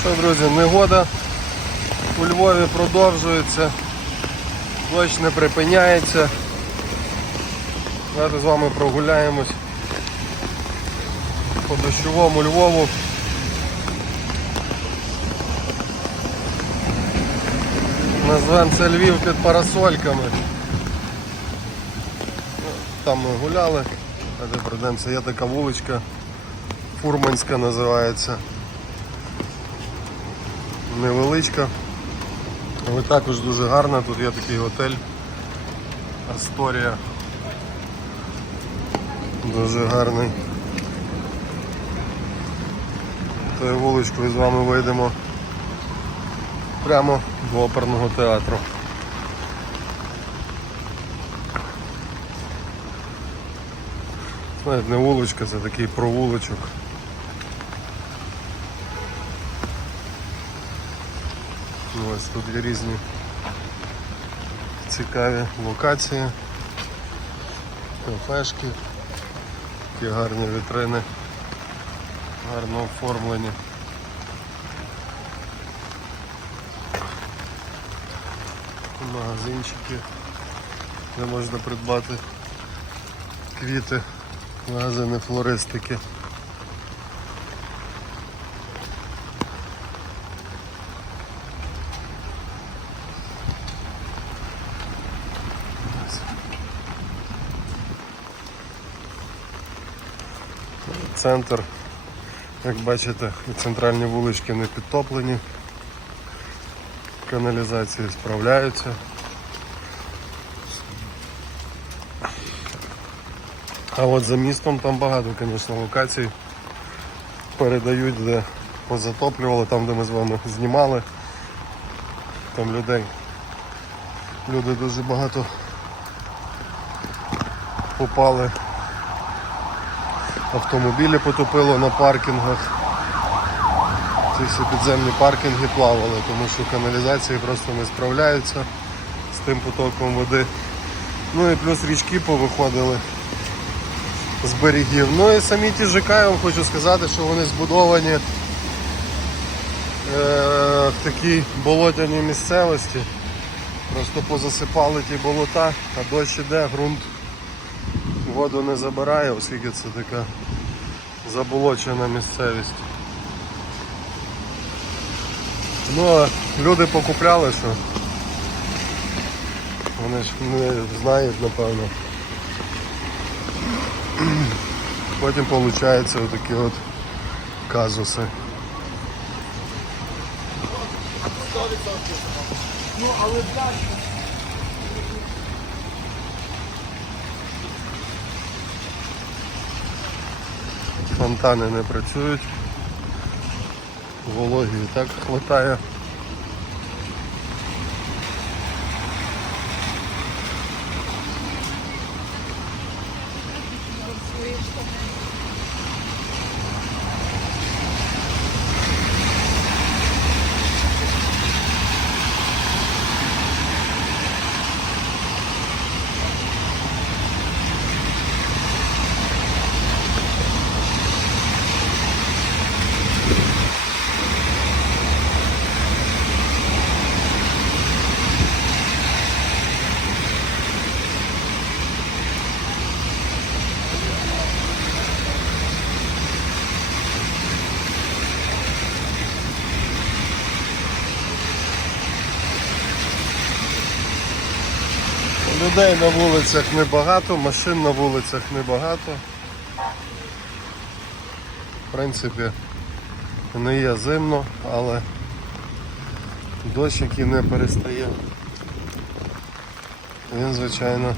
Що, друзі, негода у Львові продовжується, дощ не припиняється. Давайте з вами прогуляємось по дощовому Львову. Назвемо це Львів під парасольками. Там ми гуляли, де пройдемося. Є така вуличка, Фурманська називається. Невеличка. Але також дуже гарна. Тут є такий готель Асторія. Дуже гарний. Тою вуличкою з вами вийдемо прямо до оперного театру. Навіть не вуличка, це такий провулочок. Ось тут є різні цікаві локації, кафешки, такі гарні вітрини, гарно оформлені. Магазинчики, де можна придбати квіти, магазини флористики. Центр, як бачите, центральні вулички не підтоплені, каналізації справляються. А от за містом там багато, звісно, локацій передають, де позатоплювали, там, де ми з вами знімали. Там людей. Люди дуже багато попали. Автомобілі потопило на паркінгах. Ці всі підземні паркінги плавали, тому що каналізації просто не справляються з тим потоком води. Ну і плюс річки повиходили з берегів. Ну і самі ті ЖК, я вам хочу сказати, що вони збудовані е, в такій болотяній місцевості. Просто позасипали ті болота, а дощ іде, ґрунт воду не забирає, оскільки це така заболочена місцевість. Ну, а люди покупляли, що вони ж не знають, напевно. Потім виходить отакі от казуси. Фонтани не працюють. Вологі і так хватає. Людей на вулицях небагато, машин на вулицях небагато. В принципі, не є зимно, але дощ, який не перестає, він, звичайно,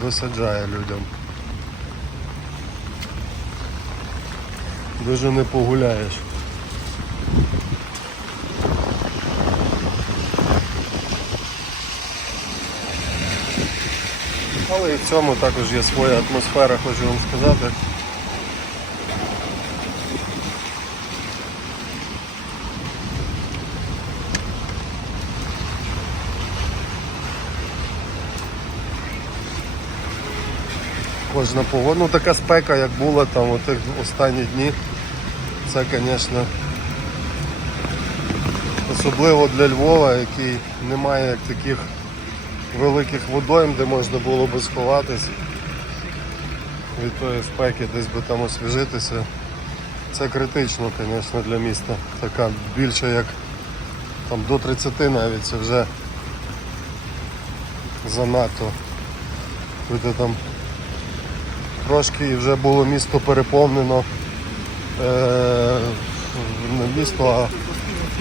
досаджає людям. Дуже не погуляєш. Але і в цьому також є своя атмосфера, хочу вам сказати. Кожна погода, ну така спека, як була там у тих останні дні, це, звісно, Особливо для Львова, який не має таких великих водойм, де можна було би сховатись від тої спеки, десь би там освіжитися. Це критично, звісно, для міста. Така більше як там до 30 навіть це вже занадто. Коли там трошки і вже було місто переповнено. Е, не місто, а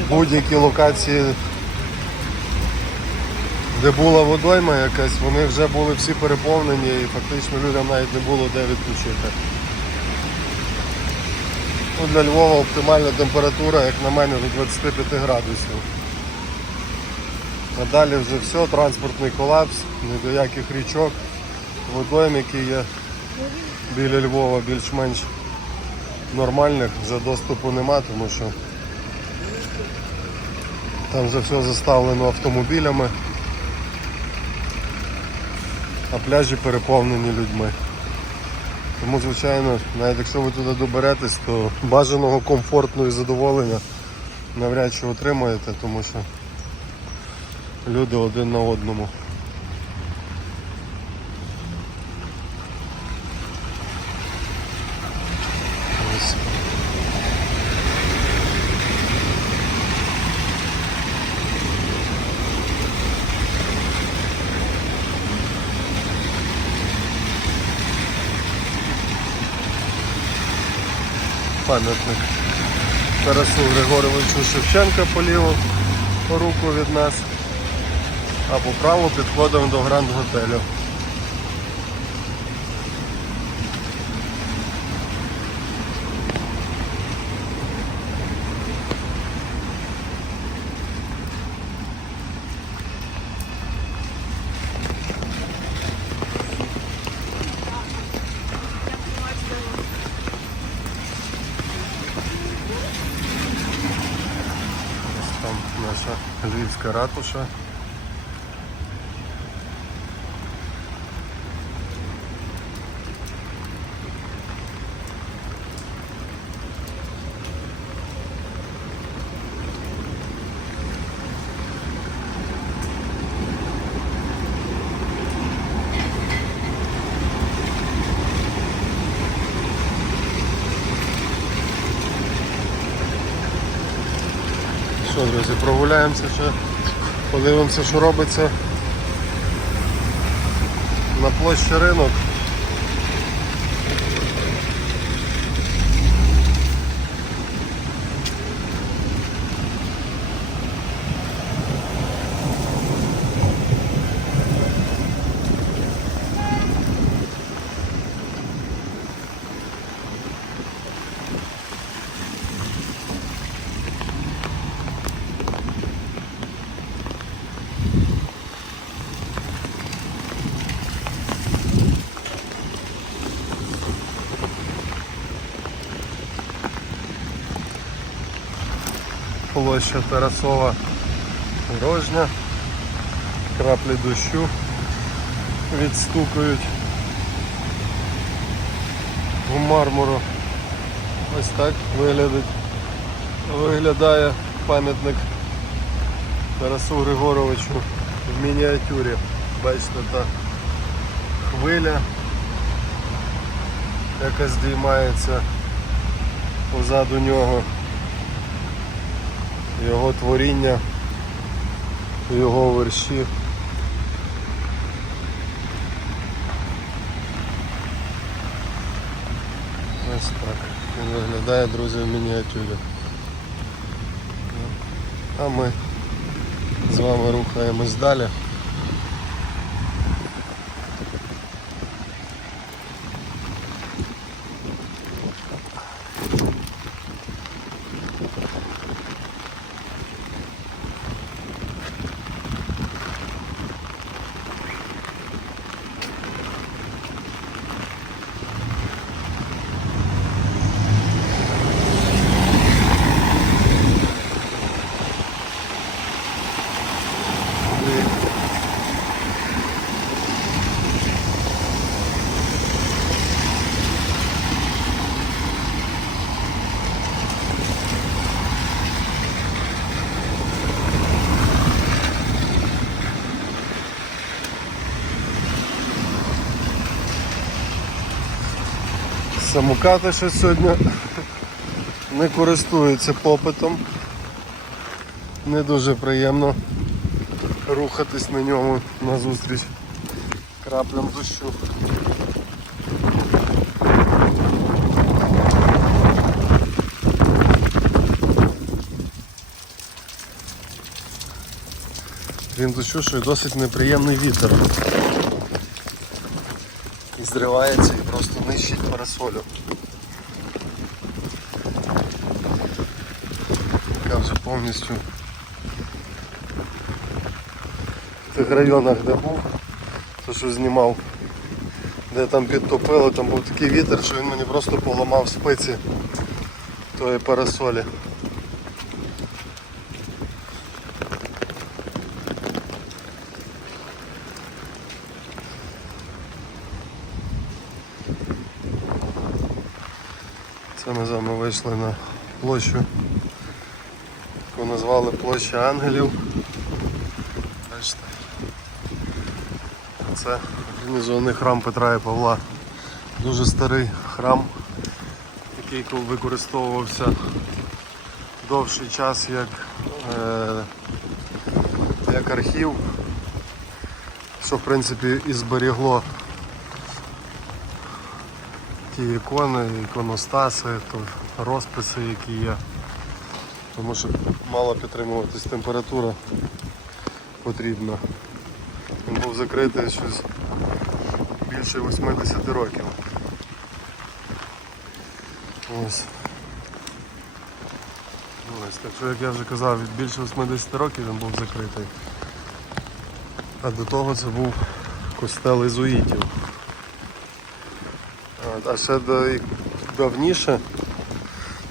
будь-які локації, де була водойма якась, вони вже були всі переповнені і фактично людям навіть не було де відпочити. Ну, для Львова оптимальна температура, як на мене, до 25 градусів. А далі вже все, транспортний колапс, ні до яких річок, водойм, які є біля Львова більш-менш нормальних, вже доступу нема, тому що там вже все заставлено автомобілями, а пляжі переповнені людьми. Тому, звичайно, навіть якщо ви туди доберетесь, то бажаного комфортного і задоволення навряд чи отримаєте, тому що люди один на одному. Ось. Пам'ятник Тарасу Григоровичу Шевченка по ліву руку від нас, а по праву підходимо до Гранд Готелю. Ось Там наша львівська ратуша. Що, друзі, прогуляємося ще, подивимося, що робиться на площі ринок. Площа Тарасова порожня, краплі дощу відстукують у мармуру. Ось так виглядить, виглядає пам'ятник Тарасу Григоровичу в мініатюрі. Бачите, та хвиля, яка здіймається позаду нього його творіння, його верші. Ось так. Він виглядає, друзі, в мініатюрі. А ми з вами рухаємось далі. Самокати ще сьогодні не користуються попитом. Не дуже приємно рухатись на ньому назустріч краплям дощу. Він дощу, що й досить неприємний вітер. Зривається і просто нищить парасолю. Я вже повністю в тих районах, де був, то що знімав, де там підтопило, там був такий вітер, що він мені просто поламав спиці тої парасолі. Це ми з вами вийшли на площу, яку назвали площа ангелів. Бачите. Це організований храм Петра і Павла. Дуже старий храм, який використовувався довший час як, е, як архів, що в принципі і зберігло ті ікони, іконостаси, розписи, які є. Тому що мала підтримуватись температура потрібна. Він був закритий щось більше 80 років. Ось. Ось, так що, як я вже казав, від більше 80 років він був закритий. А до того це був костел ізуїтів. А ще давніше,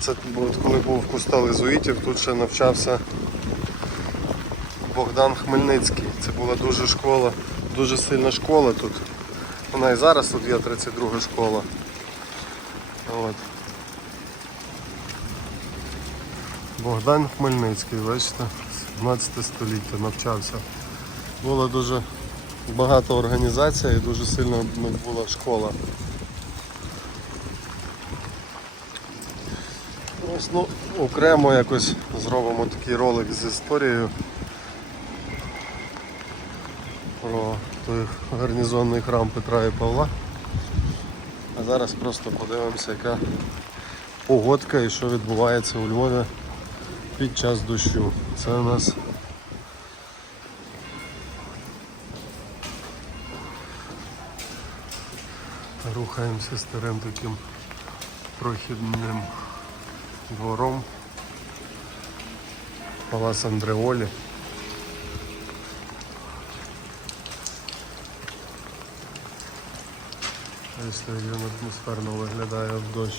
це коли був костел ізуїтів, тут ще навчався Богдан Хмельницький. Це була дуже школа, дуже сильна школа тут. Вона і зараз тут є 32 школа. От. Богдан Хмельницький, бачите, 17 століття навчався. Була дуже багата організація і дуже сильна ну, була школа. Ось, ну, окремо якось зробимо такий ролик з історією про той гарнізонний храм Петра і Павла. А зараз просто подивимося, яка погодка і що відбувається у Львові під час дощу. Це у нас рухаємося старим таким прохідним двором. Палац Андреолі. Ось він атмосферно виглядає в дощ.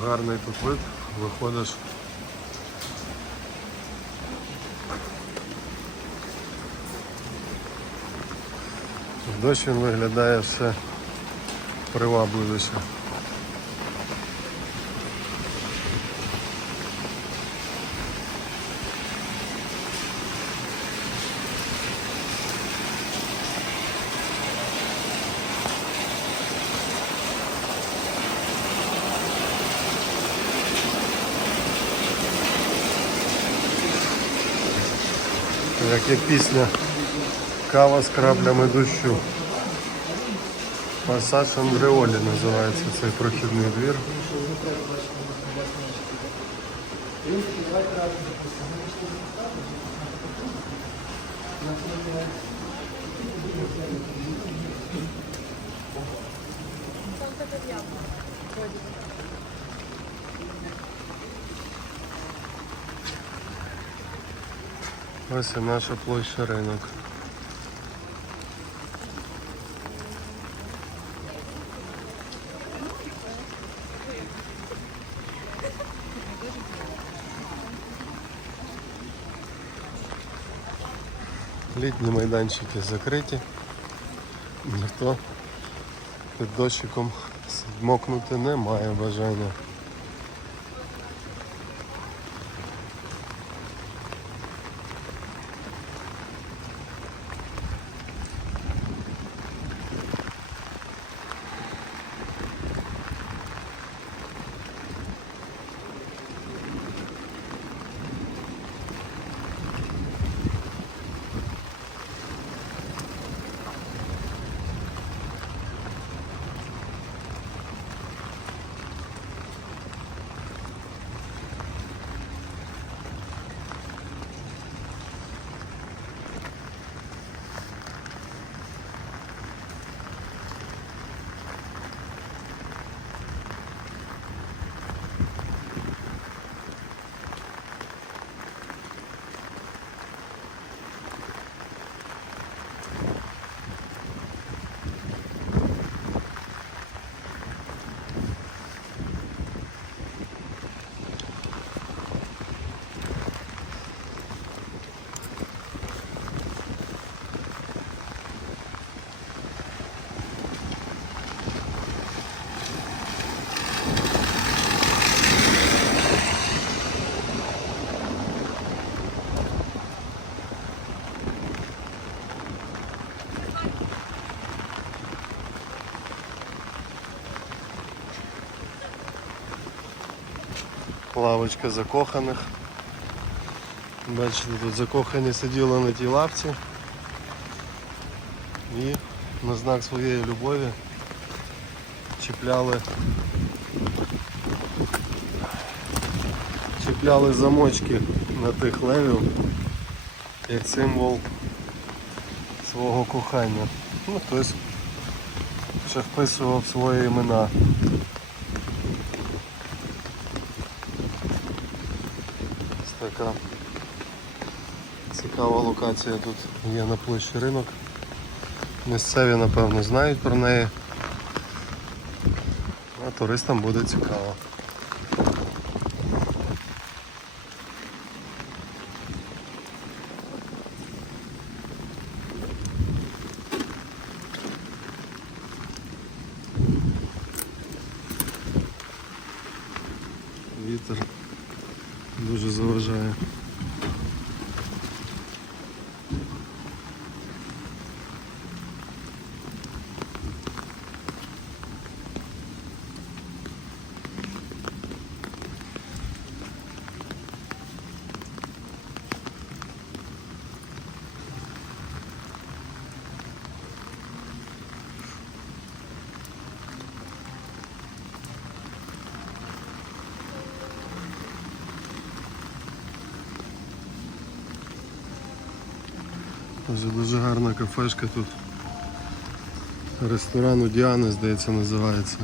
Гарний тут вид, виходиш. Дощ він виглядає все привабливіше. Як є пісня Кава з краплями дощу. Пасаж Андреолі називається цей прохідний двір. Ось і наша площа ринок. Літні майданчики закриті. Ніхто під дощиком мокнути не має бажання. Лавочка закоханих. Бачите, тут закохані сиділи на тій лавці і на знак своєї любові чіпляли чіпляли замочки на тих левів як символ свого кохання. Ну, хтось ще вписував свої імена. Така цікава локація тут є на площі ринок. Місцеві, напевно, знають про неї. А туристам буде цікаво. Вітер дуже заважає. Дуже гарна кафешка тут. Ресторан у Діани, здається, називається.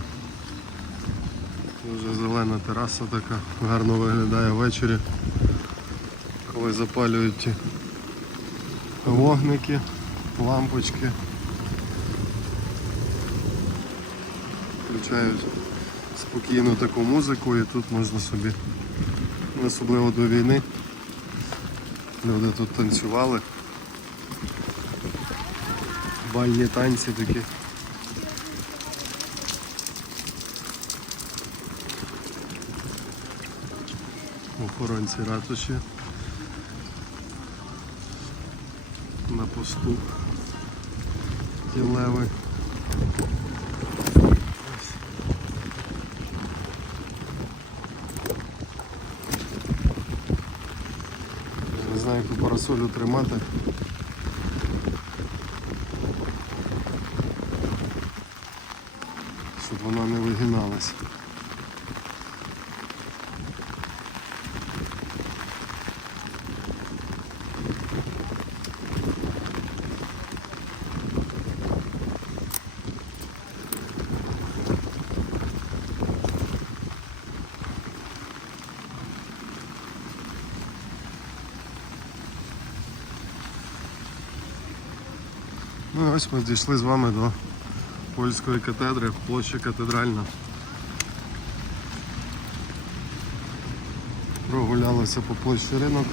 Дуже зелена тераса така, гарно виглядає ввечері, коли запалюють ті вогники, лампочки. Включають спокійну таку музику і тут можна собі, особливо до війни. Люди тут танцювали. Бальні танці такі. Охоронці ратуші. На посту. Ті леви. Не знаю, яку парасолю тримати. щоб вона не вигиналась. Ну і ось ми дійшли з вами до польської катедри, площа катедральна. Прогулялися по площі ринок.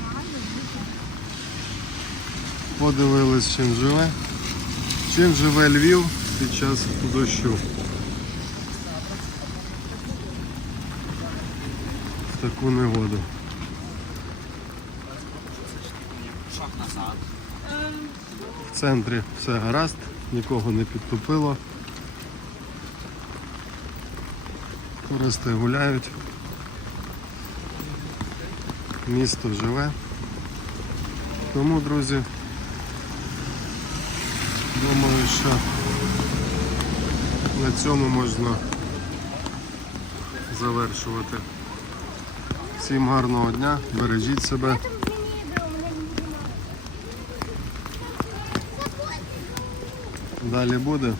Подивились, чим живе. Чим живе Львів під час дощу. В таку негоду. В центрі все гаразд, нікого не підтопило. Туристи гуляють. Місто живе. Тому, друзі, думаю, що на цьому можна завершувати. Всім гарного дня, бережіть себе. Далі буде.